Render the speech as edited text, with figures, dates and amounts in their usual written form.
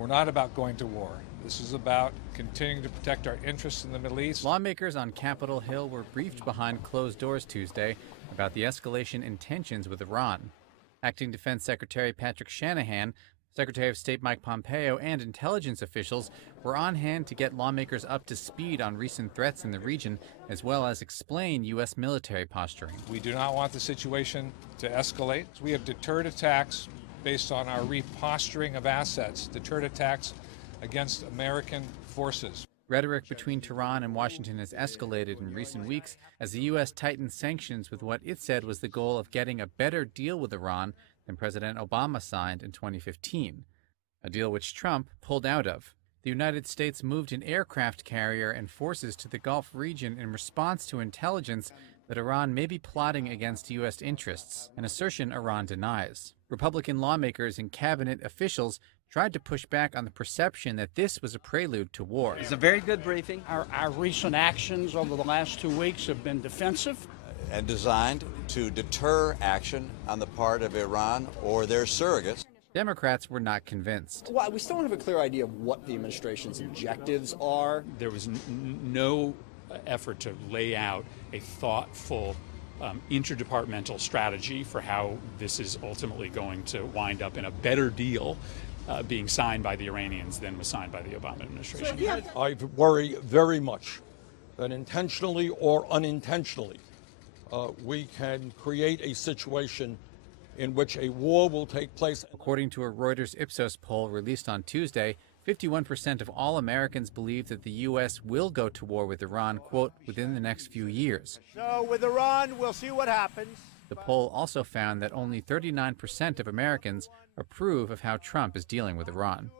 We're not about going to war. This is about continuing to protect our interests in the Middle East. Lawmakers on Capitol Hill were briefed behind closed doors Tuesday about the escalation in tensions with Iran. Acting Defense Secretary Patrick Shanahan, Secretary of State Mike Pompeo, and intelligence officials were on hand to get lawmakers up to speed on recent threats in the region, as well as explain U.S. military posturing. We do not want the situation to escalate. We have deterred attacks based on our reposturing of assets, deterred attacks against American forces. Rhetoric between Tehran and Washington has escalated in recent weeks as the U.S. tightened sanctions with what it said was the goal of getting a better deal with Iran than President Obama signed in 2015, a deal which Trump pulled out of. The United States moved an aircraft carrier and forces to the Gulf region in response to intelligence that Iran may be plotting against U.S. interests, an assertion Iran denies. Republican lawmakers and cabinet officials tried to push back on the perception that this was a prelude to war. It's a very good briefing. Our recent actions over the last 2 weeks have been defensive and designed to deter action on the part of Iran or their surrogates. Democrats were not convinced. Well, we still don't have a clear idea of what the administration's objectives are. There was no effort to lay out a thoughtful interdepartmental strategy for how this is ultimately going to wind up in a better deal being signed by the Iranians than was signed by the Obama administration. I worry very much that intentionally or unintentionally we can create a situation in which a war will take place. According to a Reuters Ipsos poll released on Tuesday, 51% of all Americans believe that the U.S. will go to war with Iran, quote, within the next few years. So with Iran, we'll see what happens. The poll also found that only 39% of Americans approve of how Trump is dealing with Iran.